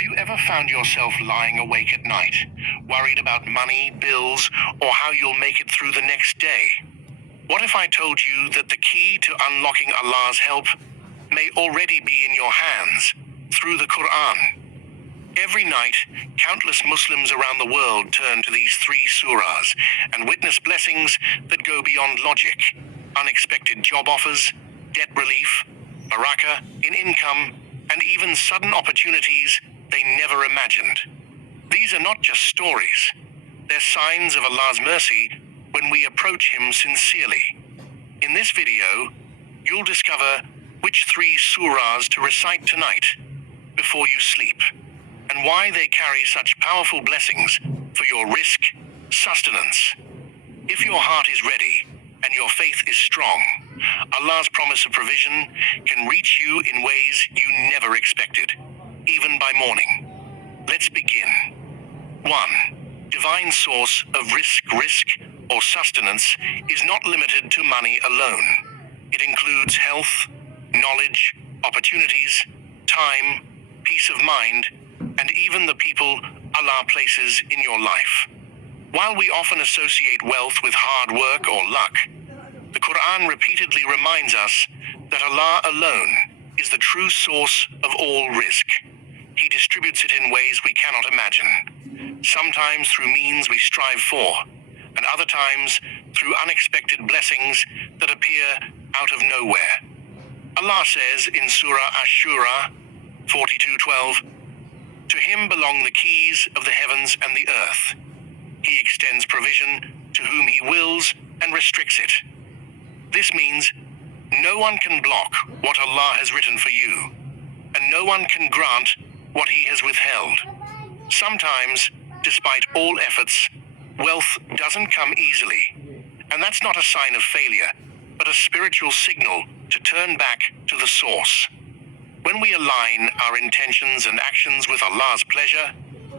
Have you ever found yourself lying awake at night, worried about money, bills, or how you'll make it through the next day? What if I told you that the key to unlocking Allah's help may already be in your hands, through the Qur'an? Every night, countless Muslims around the world turn to these 3 surahs and witness blessings that go beyond logic: unexpected job offers, debt relief, barakah in income, and even sudden opportunities they never imagined. These are not just stories. They're signs of Allah's mercy when we approach Him sincerely. In this video, you'll discover which 3 surahs to recite tonight before you sleep, and why they carry such powerful blessings for your rizq, sustenance. If your heart is ready and your faith is strong, Allah's promise of provision can reach you in ways you never expected, even by morning. Let's begin. 1. Divine source of rizq or sustenance is not limited to money alone. It includes health, knowledge, opportunities, time, peace of mind, and even the people Allah places in your life. While we often associate wealth with hard work or luck, the Qur'an repeatedly reminds us that Allah alone is the true source of all rizq. He distributes it in ways we cannot imagine, sometimes through means we strive for, and other times through unexpected blessings that appear out of nowhere. Allah says in Surah Ash-Shura 42:12, "To Him belong the keys of the heavens and the earth. He extends provision to whom He wills and restricts it." This means no one can block what Allah has written for you, and no one can grant what He has withheld. Sometimes, despite all efforts, wealth doesn't come easily, and that's not a sign of failure, but a spiritual signal to turn back to the source. When we align our intentions and actions with Allah's pleasure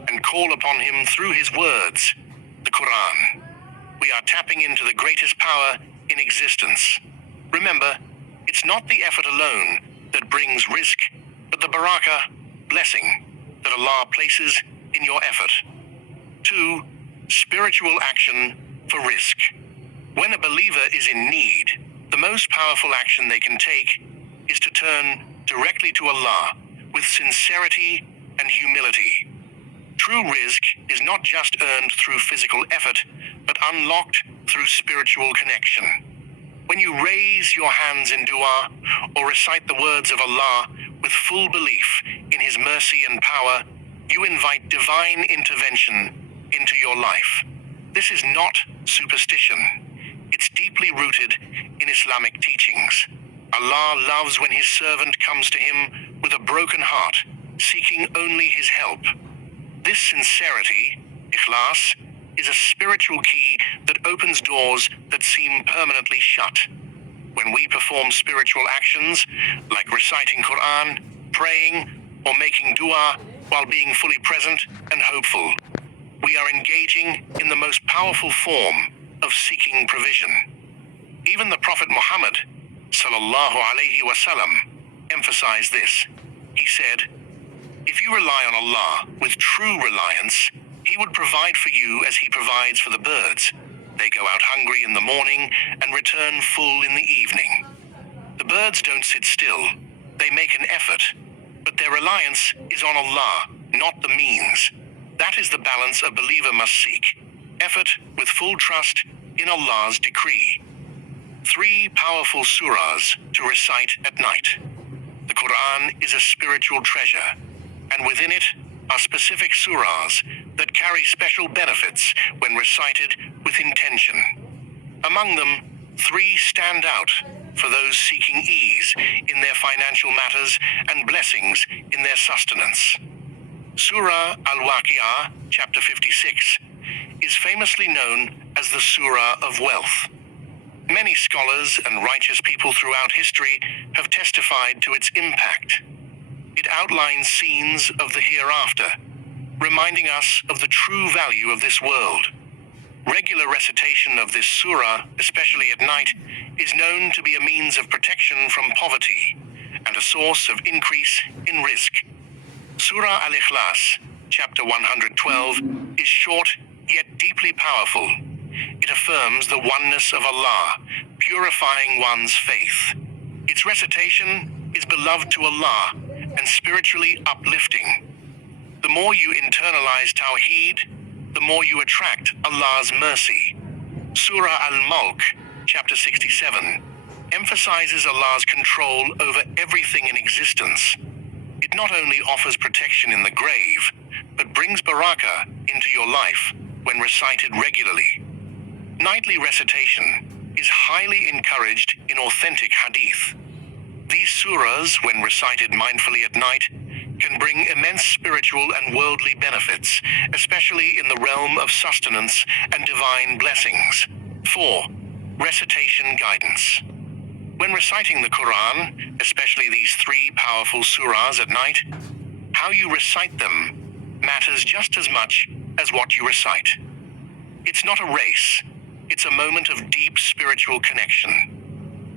and call upon Him through His words, the Qur'an, we are tapping into the greatest power in existence. Remember, it's not the effort alone that brings rizq, but the barakah, blessing, that Allah places in your effort. 2. Spiritual action for rizq. When a believer is in need, the most powerful action they can take is to turn directly to Allah with sincerity and humility. True rizq is not just earned through physical effort, but unlocked through spiritual connection. When you raise your hands in dua or recite the words of Allah with full belief in His mercy and power, you invite divine intervention into your life. This is not superstition. It's deeply rooted in Islamic teachings. Allah loves when His servant comes to Him with a broken heart, seeking only His help. This sincerity, Ikhlas, is a spiritual key that opens doors that seem permanently shut. When we perform spiritual actions, like reciting Qur'an, praying, or making dua while being fully present and hopeful, we are engaging in the most powerful form of seeking provision. Even the Prophet Muhammad, sallallahu alaihi wasallam, emphasized this. He said, "If you rely on Allah with true reliance, He would provide for you as He provides for the birds. They go out hungry in the morning and return full in the evening." The birds don't sit still. They make an effort, but their reliance is on Allah, not the means. That is the balance a believer must seek: effort with full trust in Allah's decree. 3 powerful surahs to recite at night. The Qur'an is a spiritual treasure, and within it are specific surahs that carry special benefits when recited with intention. Among them, 3 stand out for those seeking ease in their financial matters and blessings in their sustenance. Surah Al-Waqi'ah, chapter 56, is famously known as the Surah of Wealth. Many scholars and righteous people throughout history have testified to its impact. It outlines scenes of the hereafter, reminding us of the true value of this world. Regular recitation of this surah, especially at night, is known to be a means of protection from poverty and a source of increase in rizq. Surah Al-Ikhlas, chapter 112, is short yet deeply powerful. It affirms the oneness of Allah, purifying one's faith. Its recitation is beloved to Allah and spiritually uplifting. The more you internalize Tawheed, the more you attract Allah's mercy. Surah Al-Mulk, chapter 67, emphasizes Allah's control over everything in existence. It not only offers protection in the grave, but brings barakah into your life when recited regularly. Nightly recitation is highly encouraged in authentic hadith. These surahs, when recited mindfully at night, can bring immense spiritual and worldly benefits, especially in the realm of sustenance and divine blessings. 4. Recitation guidance. When reciting the Qur'an, especially these 3 powerful surahs at night, how you recite them matters just as much as what you recite. It's not a race, it's a moment of deep spiritual connection.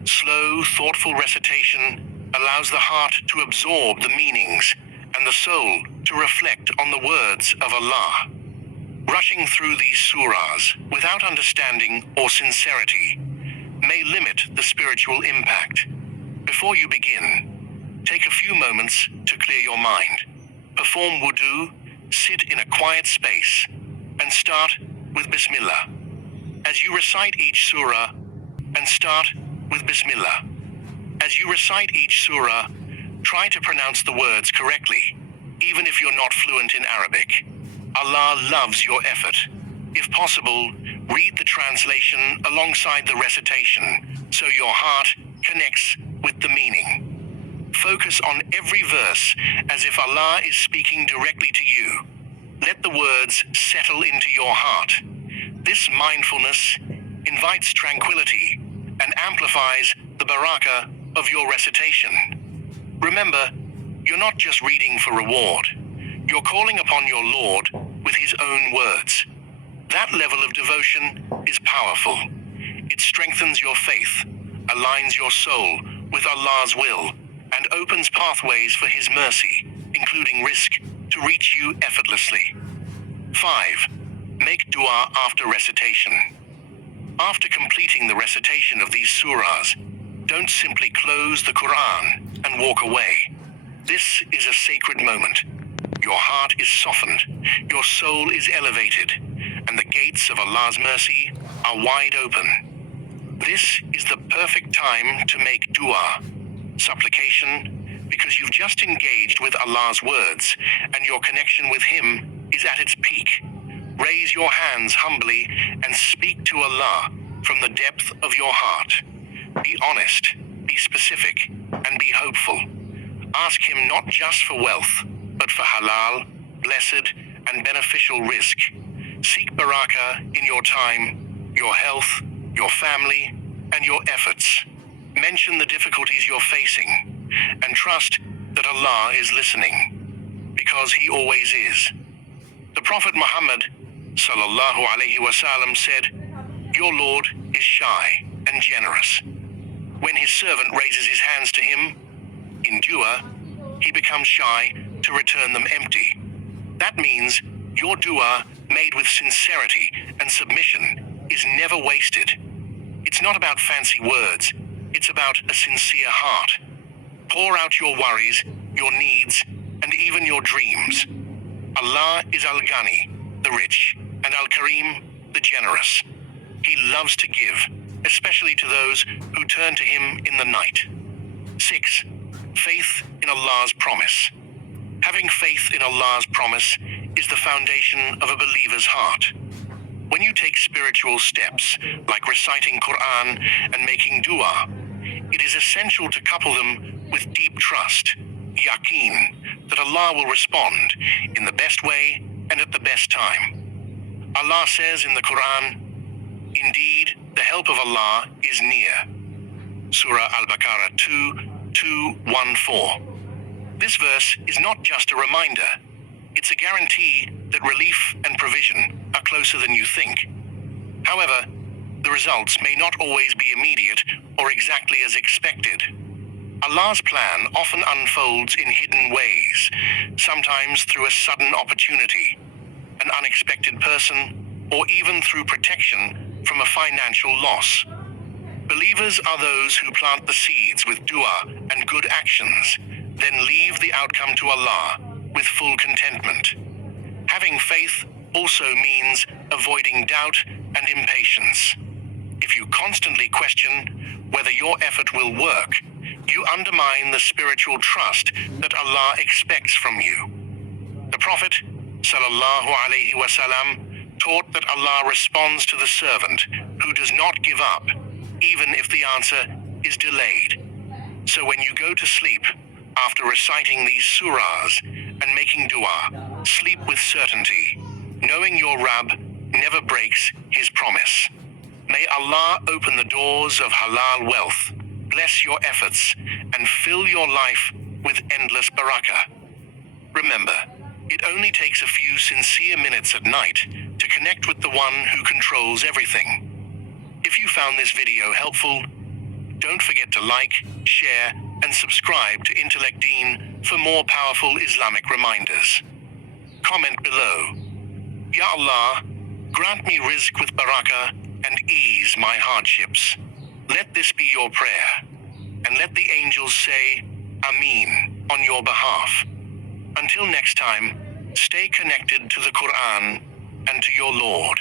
Slow, thoughtful recitation allows the heart to absorb the meanings and the soul to reflect on the words of Allah. Rushing through these surahs without understanding or sincerity may limit the spiritual impact. Before you begin, take a few moments to clear your mind. Perform wudu, sit in a quiet space, and start with Bismillah. As you recite each surah, As you recite each surah, try to pronounce the words correctly, even if you're not fluent in Arabic. Allah loves your effort. If possible, read the translation alongside the recitation, so your heart connects with the meaning. Focus on every verse as if Allah is speaking directly to you. Let the words settle into your heart. This mindfulness invites tranquility and amplifies the barakah of your recitation. Remember, you're not just reading for reward. You're calling upon your Lord with His own words. That level of devotion is powerful. It strengthens your faith, aligns your soul with Allah's will, and opens pathways for His mercy, including Rizq, to reach you effortlessly. 5. Make dua after recitation. After completing the recitation of these surahs, don't simply close the Qur'an and walk away. This is a sacred moment. Your heart is softened, your soul is elevated, and the gates of Allah's mercy are wide open. This is the perfect time to make dua, supplication, because you've just engaged with Allah's words and your connection with Him is at its peak. Raise your hands humbly and speak to Allah from the depth of your heart. Be honest, be specific, and be hopeful. Ask Him not just for wealth, but for halal, blessed, and beneficial rizq. Seek barakah in your time, your health, your family, and your efforts. Mention the difficulties you're facing, and trust that Allah is listening, because He always is. The Prophet Muhammad sallallahu alaihi wasallam said, "Your Lord is shy and generous. When His servant raises his hands to Him in dua, He becomes shy to return them empty." That means your dua made with sincerity and submission is never wasted. It's not about fancy words, it's about a sincere heart. Pour out your worries, your needs, and even your dreams. Allah is Al-Ghani, the rich, and Al-Karim, the generous. He loves to give, especially to those who turn to Him in the night. 6. Faith in Allah's promise. Having faith in Allah's promise is the foundation of a believer's heart. When you take spiritual steps, like reciting Qur'an and making dua, it is essential to couple them with deep trust, yaqeen, that Allah will respond in the best way and at the best time. Allah says in the Qur'an, "Indeed, the help of Allah is near." Surah Al-Baqarah 2:2-1-4. This verse is not just a reminder, it's a guarantee that relief and provision are closer than you think. However, the results may not always be immediate or exactly as expected. Allah's plan often unfolds in hidden ways, sometimes through a sudden opportunity, an unexpected person, or even through protection from a financial loss. Believers are those who plant the seeds with dua and good actions, then leave the outcome to Allah with full contentment. Having faith also means avoiding doubt and impatience. If you constantly question whether your effort will work, you undermine the spiritual trust that Allah expects from you. The Prophet ﷺ taught that Allah responds to the servant who does not give up, even if the answer is delayed. So when you go to sleep, after reciting these surahs and making dua, sleep with certainty, knowing your Rabb never breaks his promise. May Allah open the doors of halal wealth, bless your efforts, and fill your life with endless barakah. Remember, it only takes a few sincere minutes at night to connect with the one who controls everything. If you found this video helpful, don't forget to like, share, and subscribe to Intellect Deen for more powerful Islamic reminders. Comment below. Ya Allah, grant me rizq with barakah and ease my hardships. Let this be your prayer, and let the angels say, Ameen, on your behalf. Until next time, stay connected to the Qur'an and to your Lord.